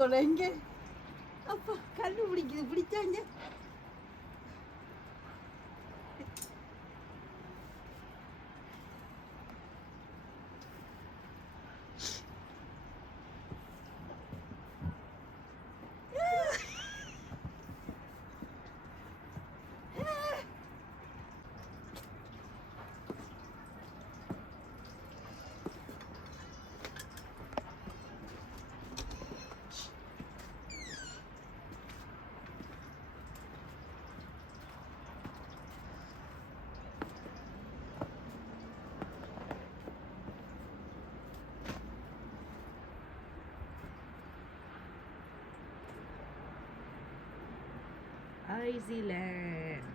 எங்க அப்பா கண்டுபிடிக்குது பிடிச்சாங்க. Iceland.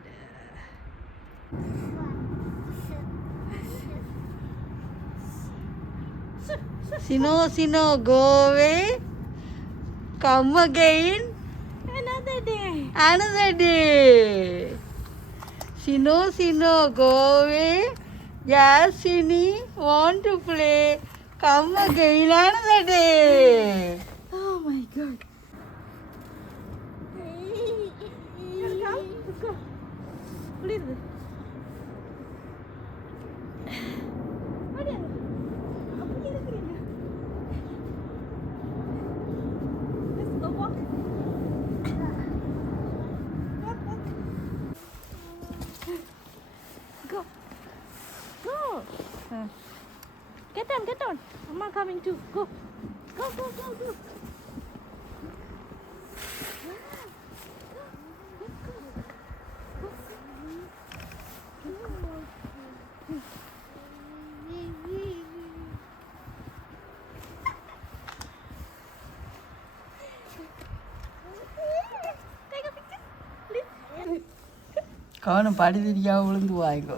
Sino, go away. Come again. Another day. Sino, go away. Jasini want to play. Come again another day. Oh my God. Let's go. Please. Let's go walk. Go. Get on. Mama coming too. Go. கவனம் படி தெரியாம விழுந்து வாங்கோ.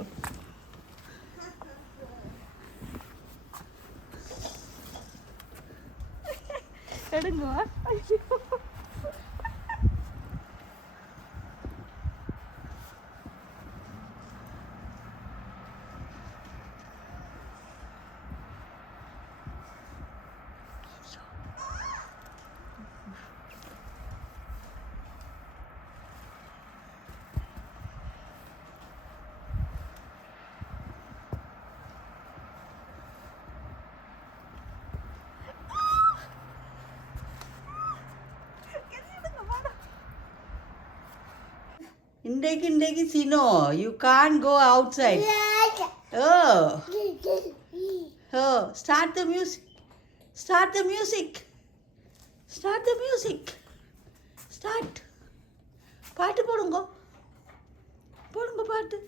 எடுங்க. இன்றைக்கு சினோ, you can't go outside. Oh, start the music. Start. பாட்டு போடுங்க பாட்டு.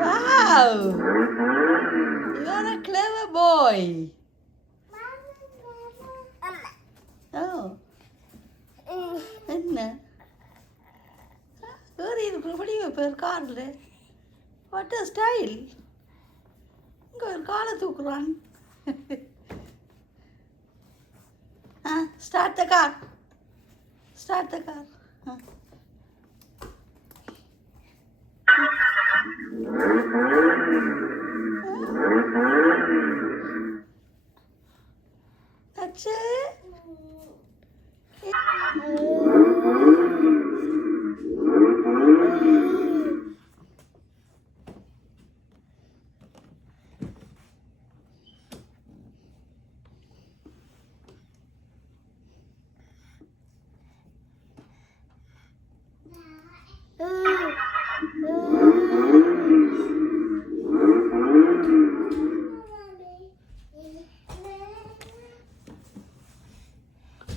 Wow! You're a clever boy. Oh. என்ன வேறு இருக்கிறபடி பேர் காரில் வாட் அ ஸ்டைல். இங்கே ஒரு காலை தூக்குறான். Start the car. That's it.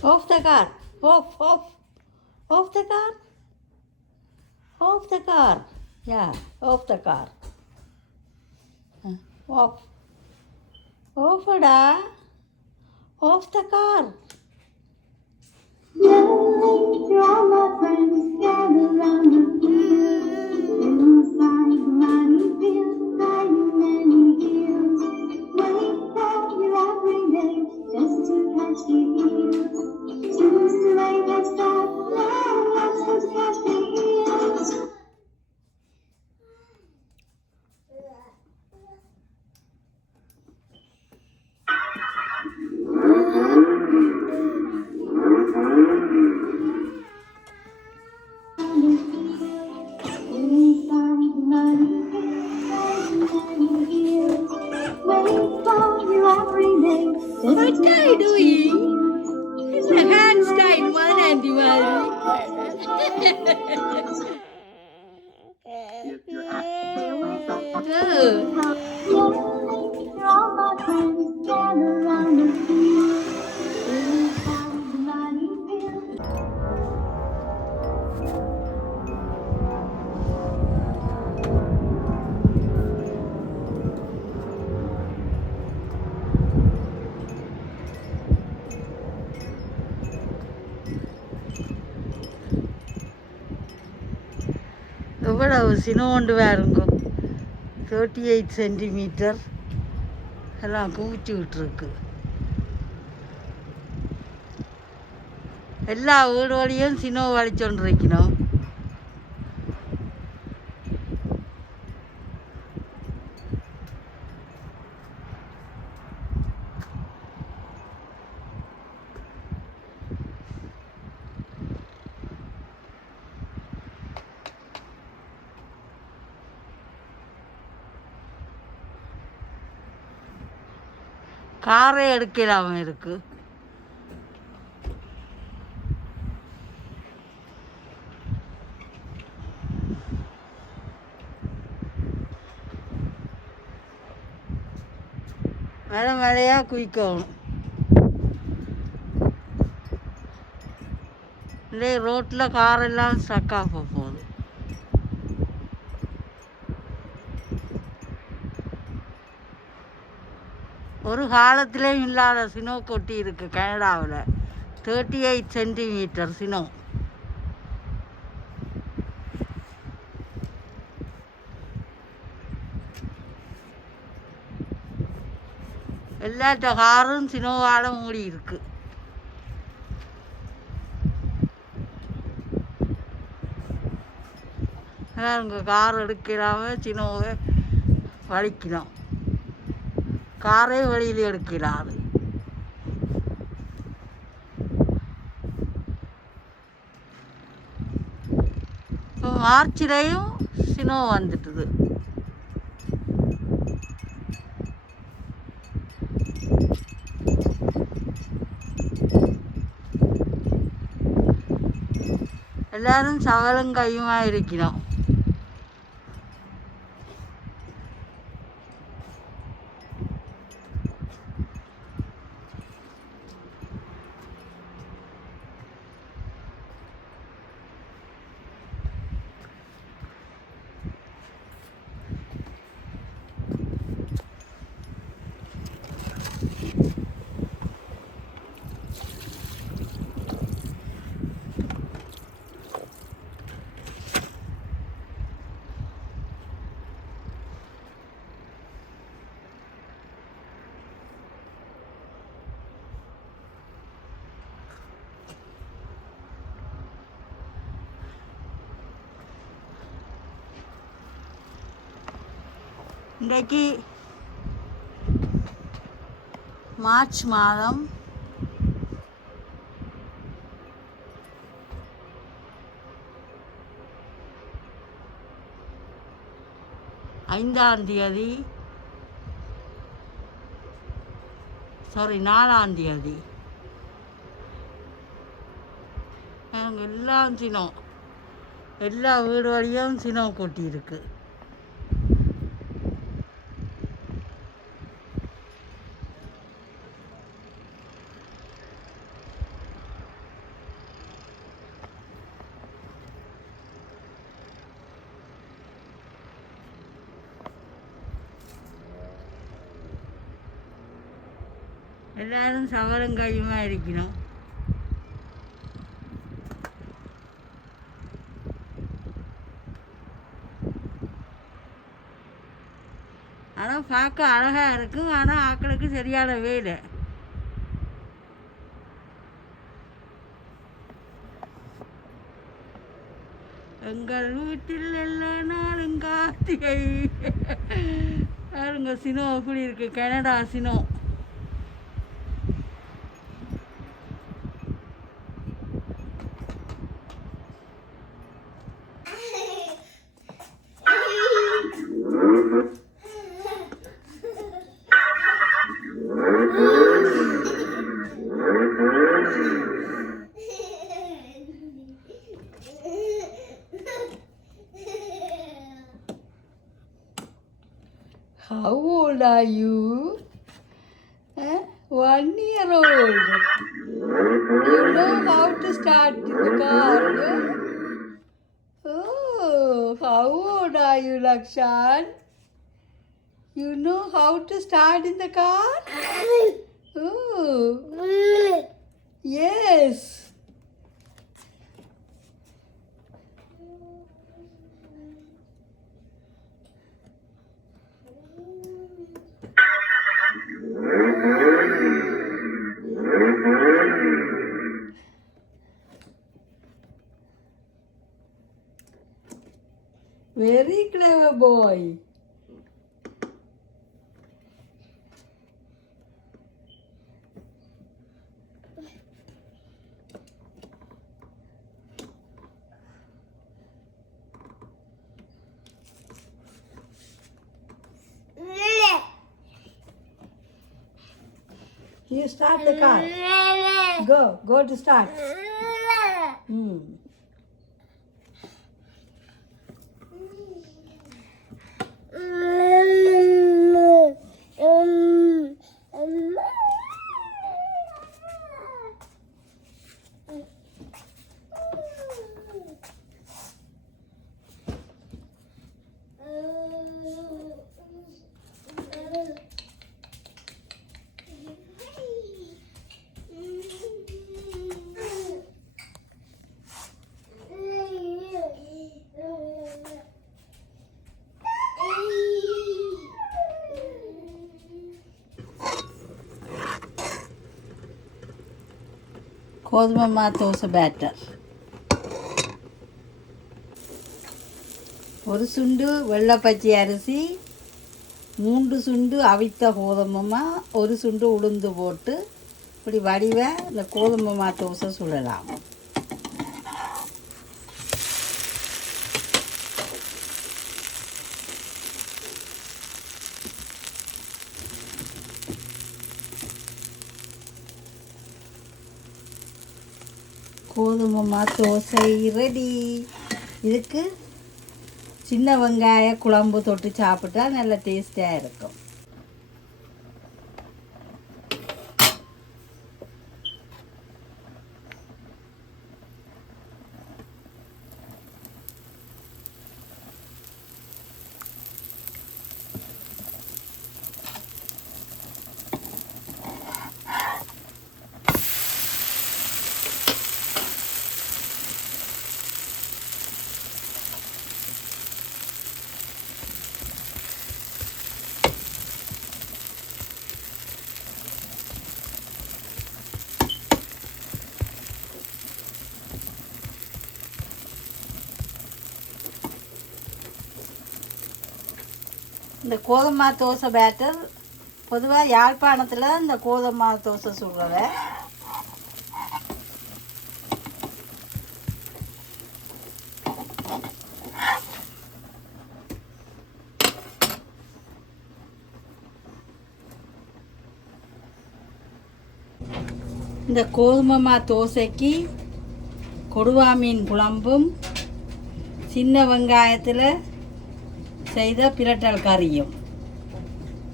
Off the car. Off the car. Yeah, off the car. Off. Offda. Off the car. All my friends gather round the field. Inside the money field, riding many hills. Wait for you every day just to catch the All my friends gather round the field. Inside the mighty field. எவ்வளவு சினோண்டு வேறுங்க 38 centimetre எல்லாம் குவிச்சு விட்டுருக்கு. எல்லா வீடு வழியும் சினோ வலிச்சொன்று இருக்கணும். காரே எடுக்கலாம இருக்கு. மேலே மேலேயா குயிக்கணும். இல்லை ரோட்டில் காரெல்லாம் ஸ்ட்ரக் ஆக போகுது. ஒரு காலத்திலேயும் இல்லாத சினோ கொட்டி இருக்கு கனடாவில். 38 சென்டிமீட்டர் சினோ. எல்லா காரும் சினோவால் மூடி இருக்கு. உங்கள் கார் எடுக்கலாம சினோவை வலிக்கணும். காரே வெளியில் எடுக்கிறாரு. இப்போ மார்ச்லேயும் சினோ வந்துட்டுது. எல்லாரும் சகலும் கையுமா இருக்கணும். இன்றைக்கு மார்ச் மாதம் 4ஆம் தேதி. எல்லாம் சினோ. எல்லா வீடு வழியும் சினோ கொட்டி இருக்கு. எல்லாரும் சகலம் கையுமா இருக்கணும். ஆனால் பார்க்க அழகாக இருக்கும். ஆனால் ஆக்களுக்கு சரியான வேலை. எங்கள் வீட்டில் எல்லா நாளும் கார்த்திகை. பாருங்க சினோ எப்படி இருக்கு. Canada சினோ. old are you? 1 year old. You know how to start the car, yeah? Oh, how old are you, Lakshan? You know how to start in the car? Oh, yes. Very clever boy. You start the car. Go to start. Hmm. கோதுமை dosa batter. ஒரு சுண்டு வெள்ளை பச்சை அரிசி, 3 சுண்டு அவித்த கோதுமை, ஒரு சுண்டு உளுந்து போட்டு இப்படி வடிவ இந்த கோதுமை தோசை சுடலாம். கோதுமை தோசை ரெடி. இதுக்கு சின்ன வெங்காய குழம்பு தொட்டு சாப்பிட்டா நல்ல டேஸ்டாக இருக்கும். இந்த கோதுமை தோசை பேட்டர் பொதுவாக யாழ்ப்பாணத்தில் இந்த கோதுமை தோசை சுடுறத இந்த கோதுமை தோசைக்கு கொடுவா மீன் குழம்பும் சின்ன வெங்காயத்தில் செய்த பிரட்டல் கறியும்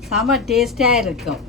செம டேஸ்டாக இருக்கும்.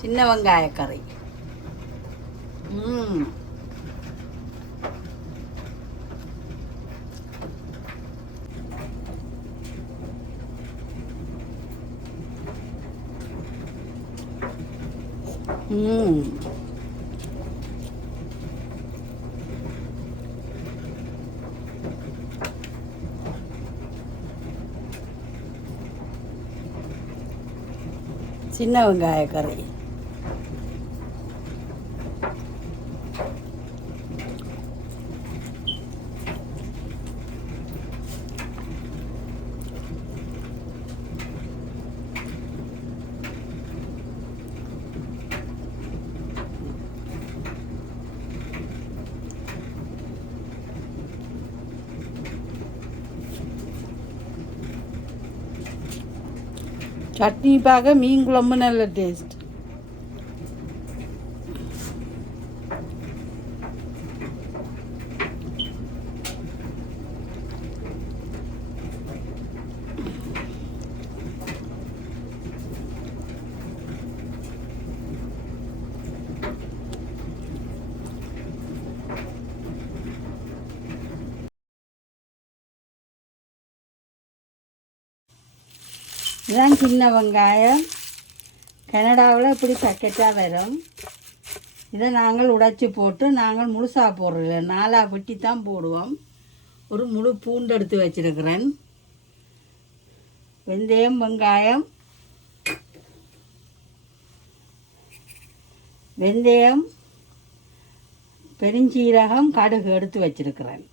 சின்ன வெங்காய கறி. சின்ன வெங்காய கறி. சட்னி பார்க்க மீன் குழம்பு நல்ல டேஸ்ட். இதுதான் சின்ன வெங்காயம். கனடாவில் இப்படி பேக்கெட்டாக வரும். இதை நாங்கள் உடைச்சி போட்டு நாங்கள் முழுசாக போடுறதில்ல, 4 வெட்டி தான் போடுவோம். ஒரு முழு பூண்டு எடுத்து வச்சிருக்கிறேன். வெந்தயம், வெந்தயம், பெருஞ்சீரகம், கடுகு எடுத்து வச்சிருக்கிறேன்.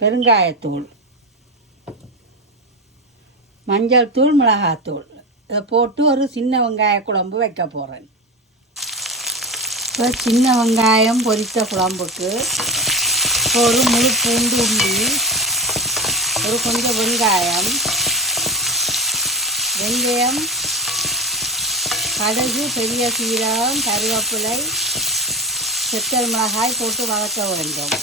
பெருங்காயத்தூள், மஞ்சள் தூள், மிளகாத்தூள் இதை போட்டு ஒரு சின்ன வெங்காய குழம்பு வைக்க போகிறேன். இப்போ சின்ன வெங்காயம் பொரித்த குழம்புக்கு ஒரு முழு பூண்டு உள்ளி, ஒரு கொஞ்சம் வெங்காயம், வெந்தயம், கடுகு, பெரிய சீரகம், கருவேப்பிலை, செத்தல் மிளகாய் போட்டு வதக்க வேண்டும்.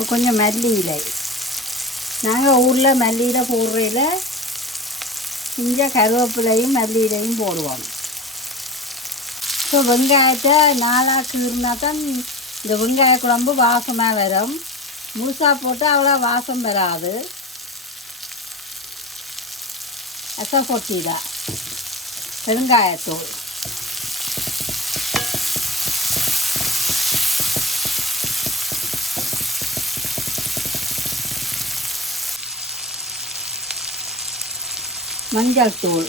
இப்போ கொஞ்சம் மல்லி இலை, நாங்கள் ஊரில் மல்லி இலை போடுறதில் இங்கே கருவேப்பிலையும் மல்லி இலையும் போடுவோம். இப்போ வெங்காயத்தை 4 கீறினா தான் இந்த வெங்காய குழம்பு வாசமாக வரும். முழுசாக போட்டு அவ்வளோ வாசம் வராது. அசப்பொட்டியில் பெருங்காயத்தூள், மஞ்சள் தூள்,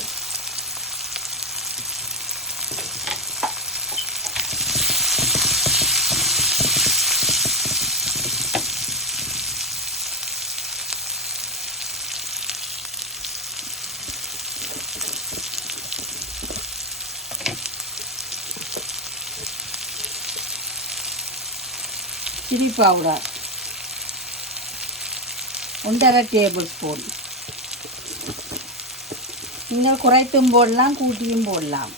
சில்லி பவுடர் 1½ டேபிள் ஸ்பூன். நீங்கள் குறைத்தும் போடலாம், கூட்டியும் போடலாம்.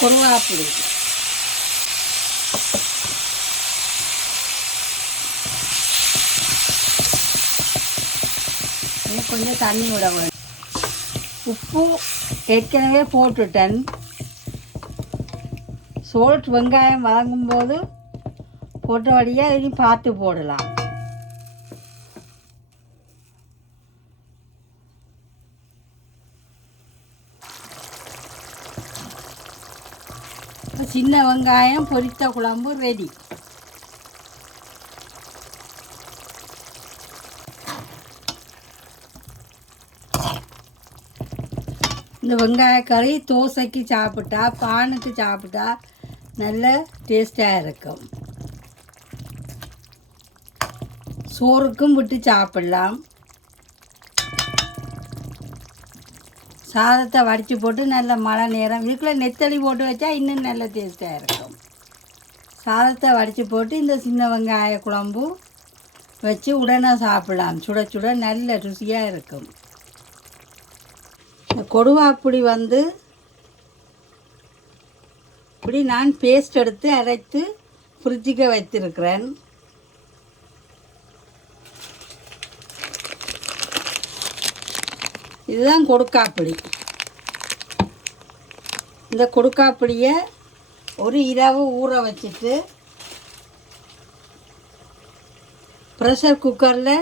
கருவேப்பிலை, கொஞ்சம் தண்ணி விட வேண்டும். உப்பு ஏற்கனவே போட்டுட்டேன். சோல்ட் வெங்காயம் வதங்கும்போது போட்டபடியாக இனி பார்த்து போடலாம். சின்ன வெங்காயம் பொரித்த குழம்பு ரெடி. இந்த வெங்காய கறி தோசைக்கு சாப்பிட்டா, பானுக்கு சாப்பிட்டா நல்ல டேஸ்டாக இருக்கும். சோறுக்கும் விட்டு சாப்பிடலாம். சாதத்தை வடித்து போட்டு நல்ல மழை நேரம் இதுக்குள்ளே நெத்தலி போட்டு வச்சா இன்னும் நல்ல டேஸ்ட்டாக இருக்கும். சாதத்தை வடித்து போட்டு இந்த சின்ன வெங்காய குழம்பு வச்சு உடனே சாப்பிடலாம். சுட சுட நல்ல ருசியாக இருக்கும். இந்த கொடுவாப்புளி வந்து இப்படி நான் பேஸ்ட் எடுத்து அரைத்து ஃப்ரிட்ஜுக்கு வைத்திருக்கிறேன். இதுதான் கொடுக்காப்புளி. இந்த கொடுக்காப்புளியை ஒரு இரவு ஊற வச்சுட்டு ப்ரெஷர் குக்கரில்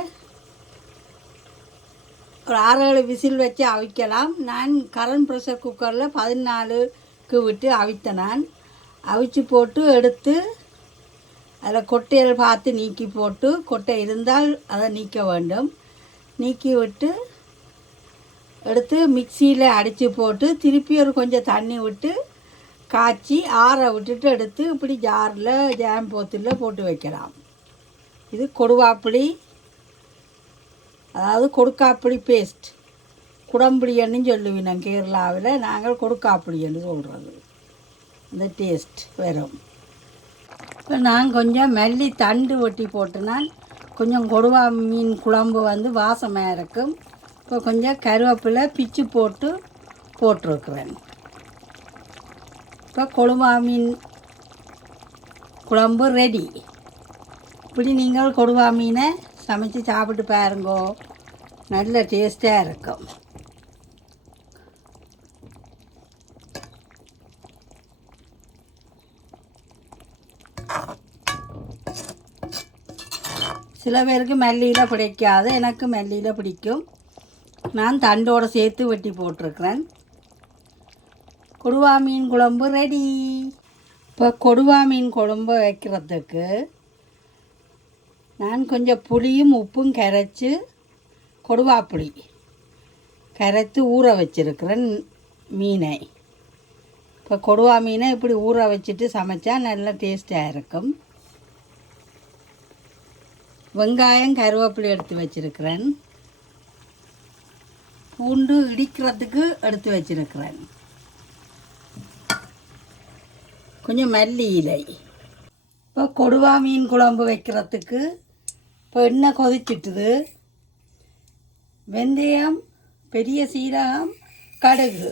ஒரு 6-7 விசில் வச்சு அவிக்கலாம். நான் கரண்ட் ப்ரெஷர் குக்கரில் 14க்கு விட்டு அவித்தேன். நான் அவிச்சு போட்டு எடுத்து அதில் கொட்டைகள் பார்த்து நீக்கி போட்டு, கொட்டை இருந்தால் அதை நீக்க வேண்டும். நீக்கி விட்டு எடுத்து மிக்சியில் அடித்து போட்டு திருப்பி ஒரு கொஞ்சம் தண்ணி விட்டு காய்ச்சி ஆற விட்டுட்டு எடுத்து இப்படி ஜாரில் ஜாம் போத்தில் போட்டு வைக்கலாம். இது கொடுவாப்புளி, அதாவது கொடுக்காப்புளி பேஸ்ட். குடம்புளின்னு சொல்லுவீங்க கேரளாவில், நாங்கள் கொடுக்காப்புளின்னு சொல்கிறது. அந்த டேஸ்ட் வரும். இப்போ நான் கொஞ்சம் மல்லி தண்டு வெட்டி போட்டுனால் கொஞ்சம் கொடுவா மீன் குழம்பு வந்து வாசமாக இருக்கும். இப்போ கொஞ்சம் கருவேப்பிலை பிச்சு போட்டுருக்குறேன். இப்போ கொடுவா மீன் குழம்பு ரெடி. இப்படி நீங்கள் கொடுவா மீனை சமைச்சு சாப்பிட்டு பாருங்கோ, நல்ல டேஸ்ட்டாக இருக்கும். சில பேருக்கு மல்லியில் பிடிக்காது, எனக்கு மல்லியில் பிடிக்கும். நான் தண்டோடு சேர்த்து வெட்டி போட்டிருக்கிறேன். கொடுவா மீன் குழம்பு ரெடி. இப்போ கொடுவா மீன் குழம்பு வைக்கிறதுக்கு நான் கொஞ்சம் புளியும் உப்பும் கரைச்சி, கொடுவாப்புளி கரைச்சி ஊற வச்சிருக்கிறேன் மீனை. இப்போ கொடுவா மீனை இப்படி ஊற வச்சுட்டு சமைச்சா நல்ல டேஸ்ட்டாக இருக்கும். வெங்காயம் கருவேப்பிலை எடுத்து வச்சுருக்கிறேன். பூண்டு இடிக்கிறதுக்கு எடுத்து வச்சுருக்கிறேன். கொஞ்சம் மல்லி இலை. இப்போ கொடுவா மீன் குழம்பு வைக்கிறதுக்கு இப்போ எண்ணெய் கொதிச்சிட்டுது. வெந்தயம், பெரிய சீரகம், கடுகு,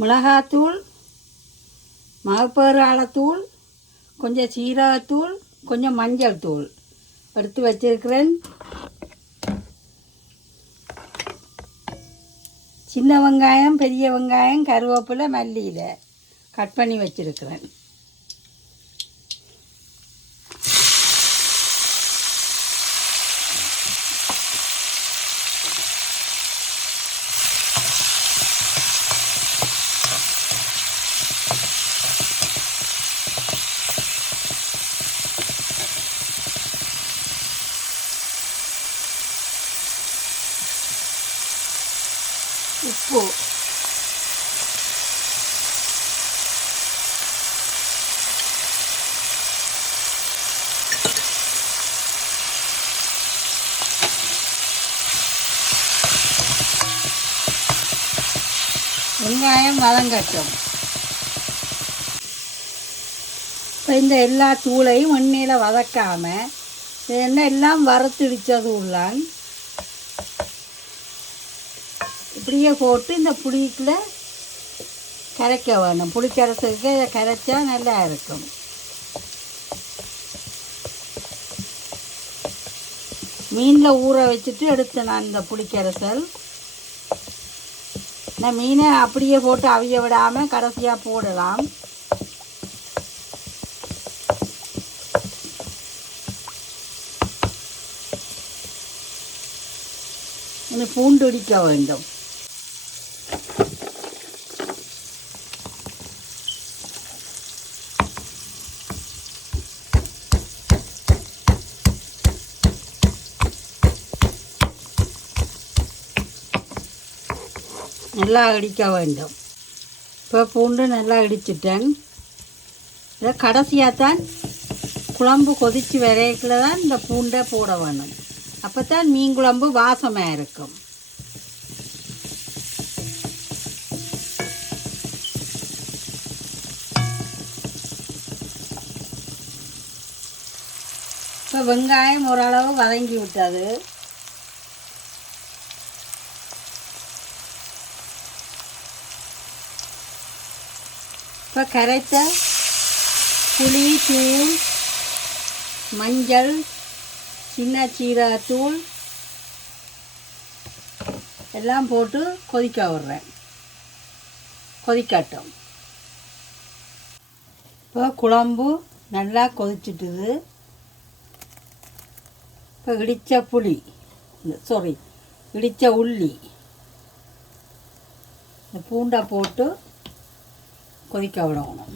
மிளகாத்தூள், மகப்பேறாளத்தூள், கொஞ்சம் சீரகத்தூள், கொஞ்சம் மஞ்சள் தூள் எடுத்து வச்சிருக்கிறேன். சின்ன வெங்காயம், பெரிய வெங்காயம், கருவேப்பிலை, மல்லியில் கட் பண்ணி வச்சிருக்கிறேன். உப்பு, வெங்காயம் வதங்கட்டும். இப்போ இந்த எல்லா தூளையும் எண்ணெயில் வதக்காமல் எண்ணெய் எல்லாம் வறுத்துடித்தது உள்ளான் இப்படியே போட்டு இந்த புளிக்குள்ள கரைக்க வேணும். புளி கரைசலுக்கு கரைச்சா நல்லா இருக்கும். மீனில் ஊற வச்சுட்டு எடுத்து நான் இந்த புளி கரைசல், நான் மீனை அப்படியே போட்டு அவிய விடாமல் கடைசியாக போடலாம். இன்னும் பூண்டு இடிக்க வேண்டும். நல்லா இடிக்க வேண்டும். இப்போ பூண்டு நல்லா இடிச்சிட்டேன். இதை கடைசியாக தான் குழம்பு கொதித்து வரைக்கில் தான் இந்த பூண்டை போட வேணும். அப்போ தான் மீன் குழம்பு வாசமாக இருக்கும். இப்போ வெங்காயம் ஓரளவு வதங்கி விட்டது. இப்போ கரைத்த புளி தூள், மஞ்சள், சின்ன சீரகத்தூள் எல்லாம் போட்டு கொதிக்க விடுறேன். கொதிக்கட்டும். இப்போ குழம்பு நல்லா கொதிச்சிட்டுது. இப்போ இடித்த புளி, இடித்த உள்ளி, இந்த பூண்டை போட்டு கொதிக்க விடணும்.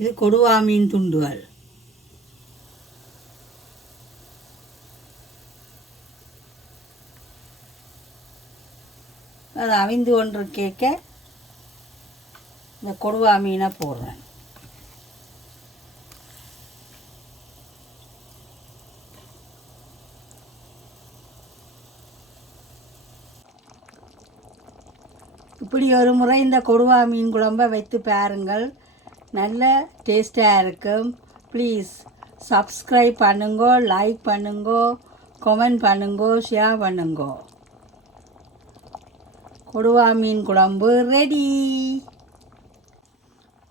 இது கொடுவா மீன் துண்டுகள். அது அவிந்து ஒன்று கேட்க இந்த கொடுவா மீனை போடுறேன். இப்படி ஒரு முறை இந்த கொடுவா மீன் குழம்பை வைத்து பாருங்கள், நல்ல டேஸ்டாக இருக்கும். ப்ளீஸ் சப்ஸ்கிரைப் பண்ணுங்கோ, லைக் பண்ணுங்கோ, கமெண்ட் பண்ணுங்கோ, ஷேர் பண்ணுங்கோ. கொடுவா மீன் குழம்பு ரெடி.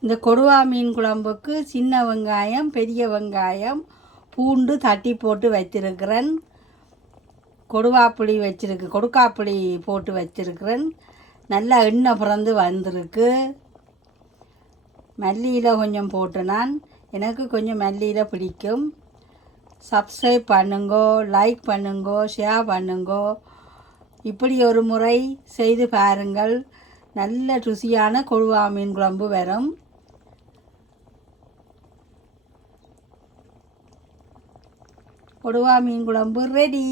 இந்த கொடுவா மீன் குழம்புக்கு சின்ன வெங்காயம், பெரிய வெங்காயம், பூண்டு தட்டி போட்டு வைத்திருக்கிறேன். கொடுக்காப்புளி போட்டு வச்சிருக்கிறேன். நல்லா எண்ணெய் பிறந்து வந்திருக்கு. மல்லியில் கொஞ்சம் போட்டு எனக்கு கொஞ்சம் மல்லியில் பிடிக்கும். சப்ஸ்கிரைப் பண்ணுங்கோ, லைக் பண்ணுங்கோ, ஷேர் பண்ணுங்கோ. இப்படி ஒரு முறை செய்து பாருங்கள், நல்ல ருசியான கொடுவா மீன் குழம்பு வரும். கொடுவா மீன் குழம்பு ரெடி.